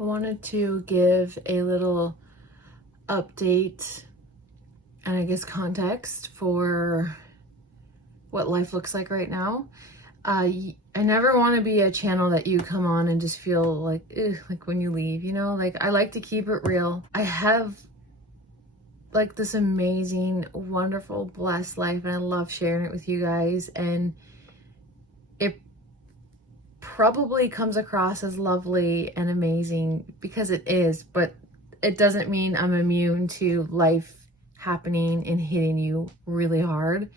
I wanted to give a little update and I guess context for what life looks like right now. I never want to be a channel that you come on and just feel like, like when you leave, like I like to keep it real. I have like this amazing, wonderful, blessed life and I love sharing it with you guys, and it probably comes across as lovely and amazing because it is, but it doesn't mean I'm immune to life happening and hitting you really hard.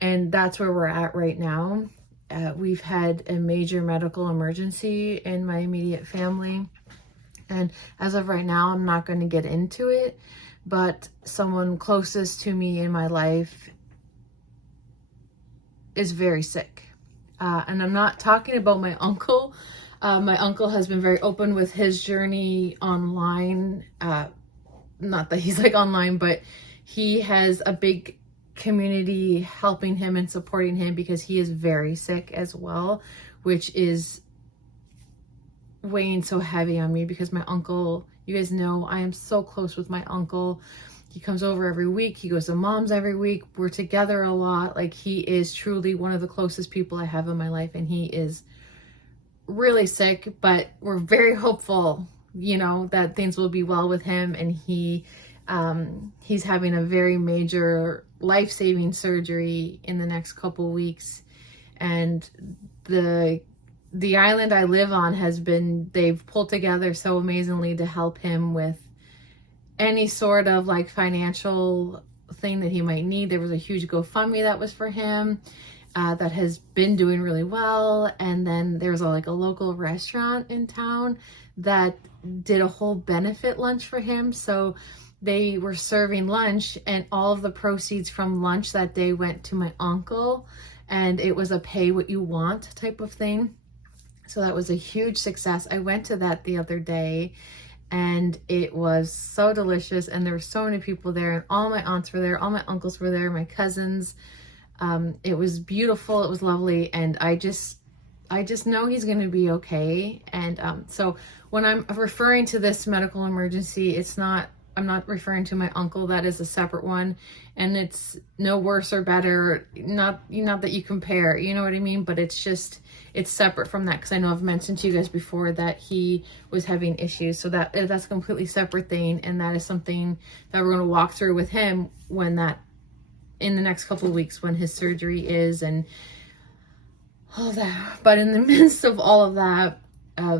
And that's where we're at right now. We've had a major medical emergency in my immediate family. And as of right now, I'm not going to get into it, but someone closest to me in my life is very sick. And I'm not talking about my uncle. My uncle has been very open with his journey online. Not that he's like online, but he has a big community helping him and supporting him because he is very sick as well, which is weighing so heavy on me because my uncle, you guys know, I am so close with my uncle. He comes over every week. He goes to mom's every week. We're together a lot. Like, he is truly one of the closest people I have in my life, and he is really sick, but we're very hopeful, that things will be well with him. And he's having a very major life-saving surgery in the next couple weeks. And the island I live on they've pulled together so amazingly to help him with any sort of like financial thing that he might need. There was a huge GoFundMe that was for him that has been doing really well. And then there's a local restaurant in town that did a whole benefit lunch for him. So they were serving lunch, and all of the proceeds from lunch that day went to my uncle, and it was a pay what you want type of thing. So that was a huge success. I went to that the other day and it was so delicious, and there were so many people there, and all my aunts were there, all my uncles were there, my cousins. It was beautiful. It was lovely. And I just know he's going to be okay. And so when I'm referring to this medical emergency, I'm not referring to my uncle. That is a separate one, and it's no worse or better. Not that you compare, you know what I mean? But it's separate from that, because I know I've mentioned to you guys before that he was having issues. So that's a completely separate thing, and that is something that we're going to walk through with him in the next couple of weeks when his surgery is, and all that. But in the midst of all of that,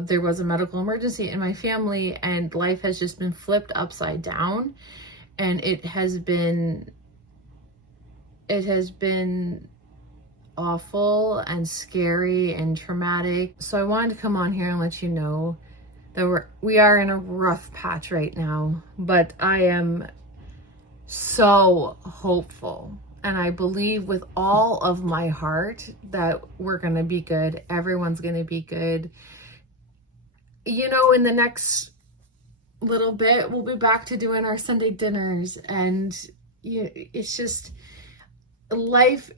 there was a medical emergency in my family, and life has just been flipped upside down, and it has been awful and scary and traumatic. So I wanted to come on here and let you know that we are in a rough patch right now, but I am so hopeful, and I believe with all of my heart that we're going to be good. Everyone's going to be good. In the next little bit, we'll be back to doing our Sunday dinners, and it's just life.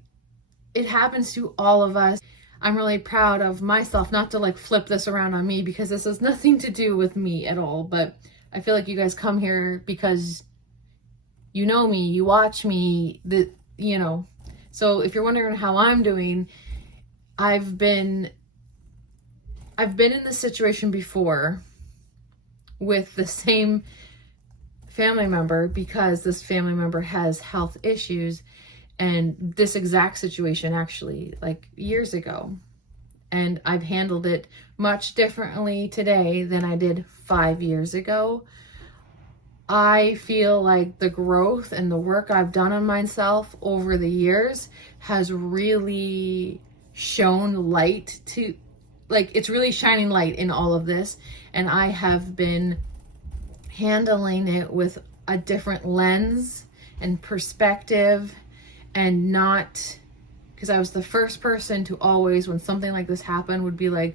It happens to all of us. I'm really proud of myself, not to flip this around on me, because this has nothing to do with me at all, but I feel like you guys come here because you know me, you watch me, so if you're wondering how I'm doing, I've been in this situation before with the same family member, because this family member has health issues, and this exact situation actually years ago. And I've handled it much differently today than I did 5 years ago. I feel like the growth and the work I've done on myself over the years has really shown light to, it's really shining light in all of this. And I have been handling it with a different lens and perspective, and not, because I was the first person to always, when something like this happened, would be like,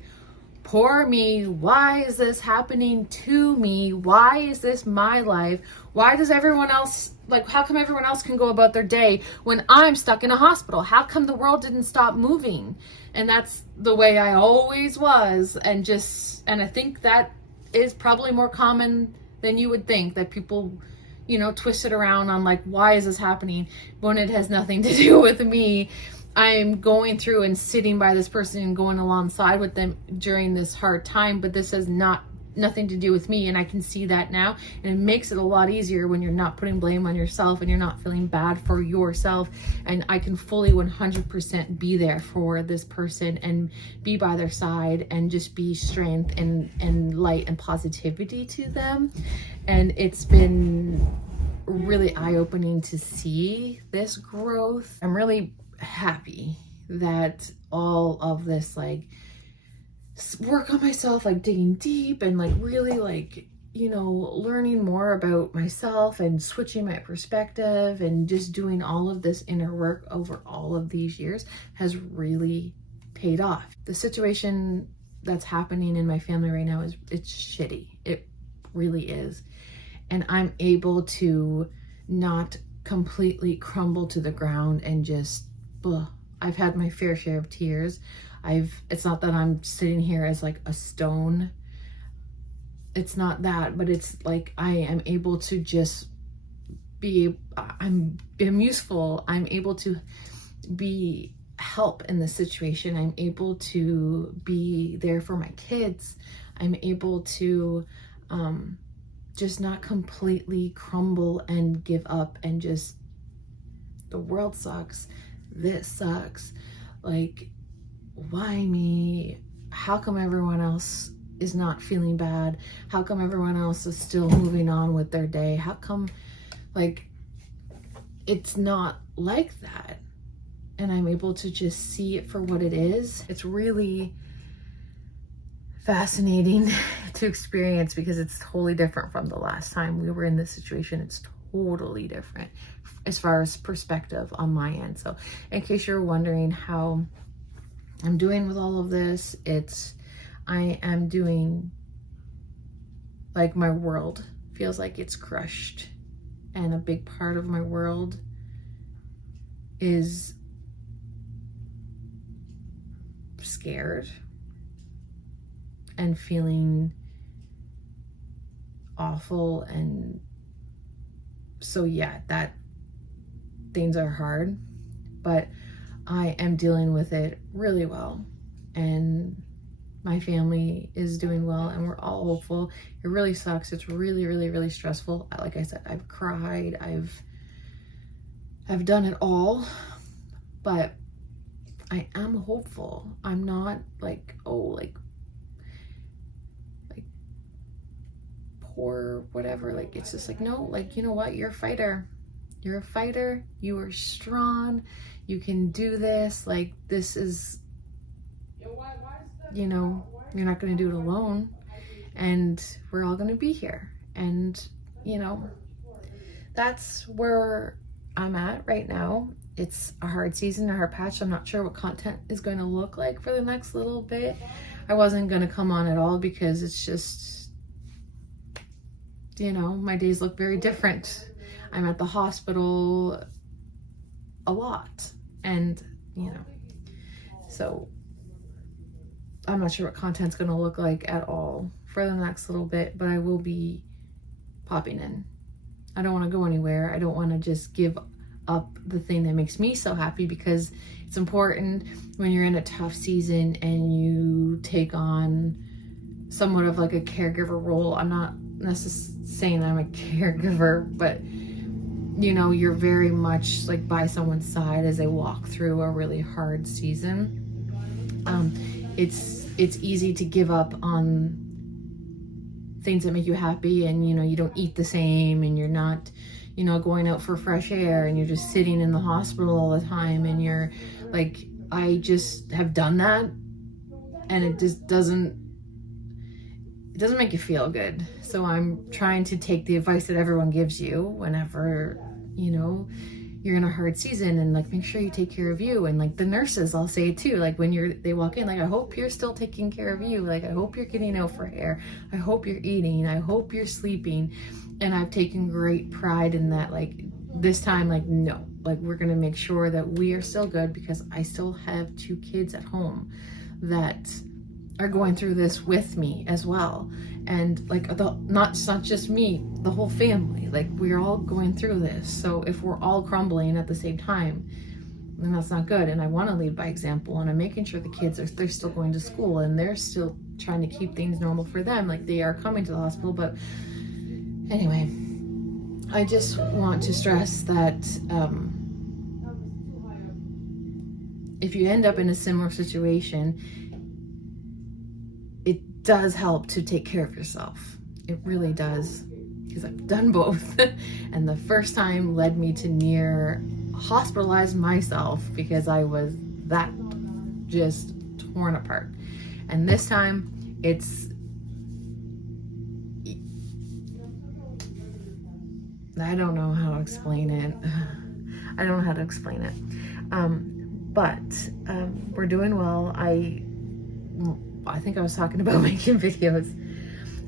poor me, why is this happening to me? Why is this my life? Why does everyone else, how come everyone else can go about their day when I'm stuck in a hospital? How come the world didn't stop moving? And that's the way I always was. And I think that is probably more common than you would think, that people, twist it around on like, why is this happening when it has nothing to do with me. I'm going through and sitting by this person and going alongside with them during this hard time, but this has nothing to do with me, and I can see that now, and it makes it a lot easier when you're not putting blame on yourself and you're not feeling bad for yourself. And I can fully 100% be there for this person and be by their side and just be strength and light and positivity to them. And it's been really eye-opening to see this growth. I'm really happy that all of this like work on myself, like digging deep and like really like, learning more about myself and switching my perspective and just doing all of this inner work over all of these years has really paid off. The situation that's happening in my family right now it's shitty. It really is. And I'm able to not completely crumble to the ground and just, I've had my fair share of tears. It's not that I'm sitting here as like a stone. It's not that, but it's like I am able to just I'm useful. I'm able to be help in the situation. I'm able to be there for my kids. I'm able to just not completely crumble and give up and just, the world sucks. This sucks. Like, why me? How come everyone else is not feeling bad? How come everyone else is still moving on with their day? How come, like, it's not like that? And I'm able to just see it for what it is. It's really fascinating to experience because it's totally different from the last time we were in this situation. It's totally different as far as perspective on my end. So in case you're wondering how I'm doing with all of this, I am doing, like, my world feels like it's crushed, and a big part of my world is scared and feeling awful. And so yeah, that things are hard, but I am dealing with it really well, and my family is doing well, and we're all hopeful. It really sucks. It's really, really, really stressful. Like I said, I've cried, I've done it all, but I am hopeful. I'm not like, like poor, whatever. Like, it's just like, no, like, you know what? You're a fighter. You're a fighter. You are strong. You can do this. Like, this is, you're not going to do it alone. And we're all going to be here. And, that's where I'm at right now. It's a hard season, a hard patch. I'm not sure what content is going to look like for the next little bit. I wasn't going to come on at all because it's just, my days look very different. I'm at the hospital a lot, and, so I'm not sure what content's going to look like at all for the next little bit, but I will be popping in. I don't want to go anywhere. I don't want to just give up the thing that makes me so happy, because it's important when you're in a tough season and you take on somewhat of like a caregiver role. I'm not necessarily saying I'm a caregiver, but you're very much like by someone's side as they walk through a really hard season. It's easy to give up on things that make you happy, and you don't eat the same, and you're not going out for fresh air, and you're just sitting in the hospital all the time, and you're like, I just have done that, and it just doesn't make you feel good. So I'm trying to take the advice that everyone gives you whenever you're in a hard season, and like, make sure you take care of you. And like the nurses, I'll say it too, like when they walk in, like, I hope you're still taking care of you. Like, I hope you're getting out for air. I hope you're eating. I hope you're sleeping. And I've taken great pride in that. Like this time, like, no, like we're going to make sure that we are still good, because I still have 2 kids at home that are going through this with me as well. And like it's not just me, the whole family, like we're all going through this. So if we're all crumbling at the same time, then that's not good. And I want to lead by example, and I'm making sure the kids they're still going to school and they're still trying to keep things normal for them. Like they are coming to the hospital, but anyway, I just want to stress that if you end up in a similar situation, it does help to take care of yourself. It really does, because I've done both. And the first time led me to near hospitalize myself because I was that just torn apart. And this time it's, I don't know how to explain it. I don't know how to explain it. But we're doing well. I think I was talking about making videos.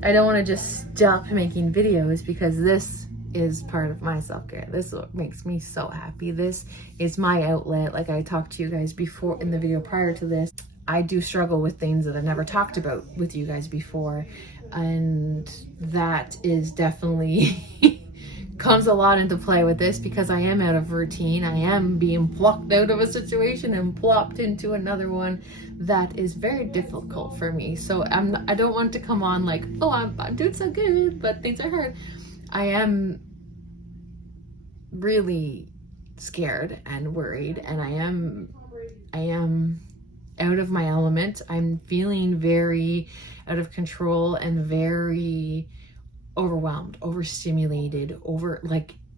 I don't want to just stop making videos because this is part of my self-care. This is what makes me so happy. This is my outlet. Like I talked to you guys before in the video prior to this, I do struggle with things that I've never talked about with you guys before. And that is definitely comes a lot into play with this because I am out of routine. I am being plucked out of a situation and plopped into another one that is very difficult for me. So I don't want to come on like, oh, I'm doing so good, but things are hard. I am really scared and worried, and I am out of my element. I'm feeling very out of control and very overwhelmed, overstimulated,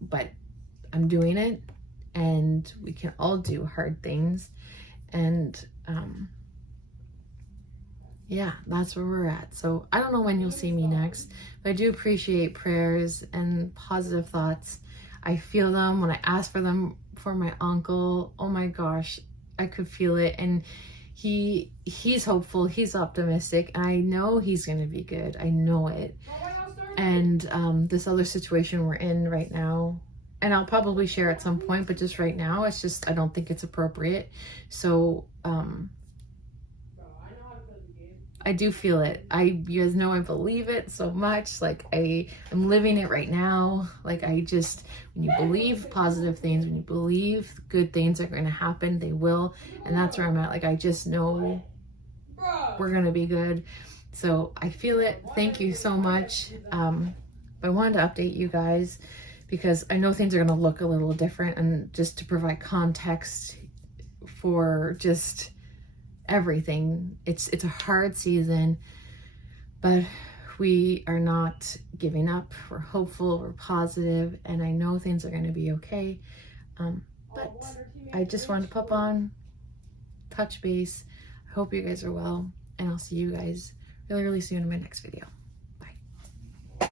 but I'm doing it, and we can all do hard things. And yeah, that's where we're at. So I don't know when you'll see me next, but I do appreciate prayers and positive thoughts. I feel them when I ask for them for my uncle. Oh my gosh, I could feel it. And he's hopeful, he's optimistic, and I know he's gonna be good. I know it. And this other situation we're in right now, and I'll probably share at some point, but just right now, it's just, I don't think it's appropriate. So I do feel it. You guys know I believe it so much. Like I'm living it right now. Like when you believe positive things, when you believe good things are going to happen, they will. And that's where I'm at. Like I just know we're going to be good. So I feel it. Thank you so much. I wanted to update you guys because I know things are going to look a little different, and just to provide context for just everything. It's a hard season, but we are not giving up. We're hopeful, we're positive, and I know things are going to be okay. But I just wanted to pop on, touch base. I hope you guys are well, and I'll see you guys really, really soon in my next video.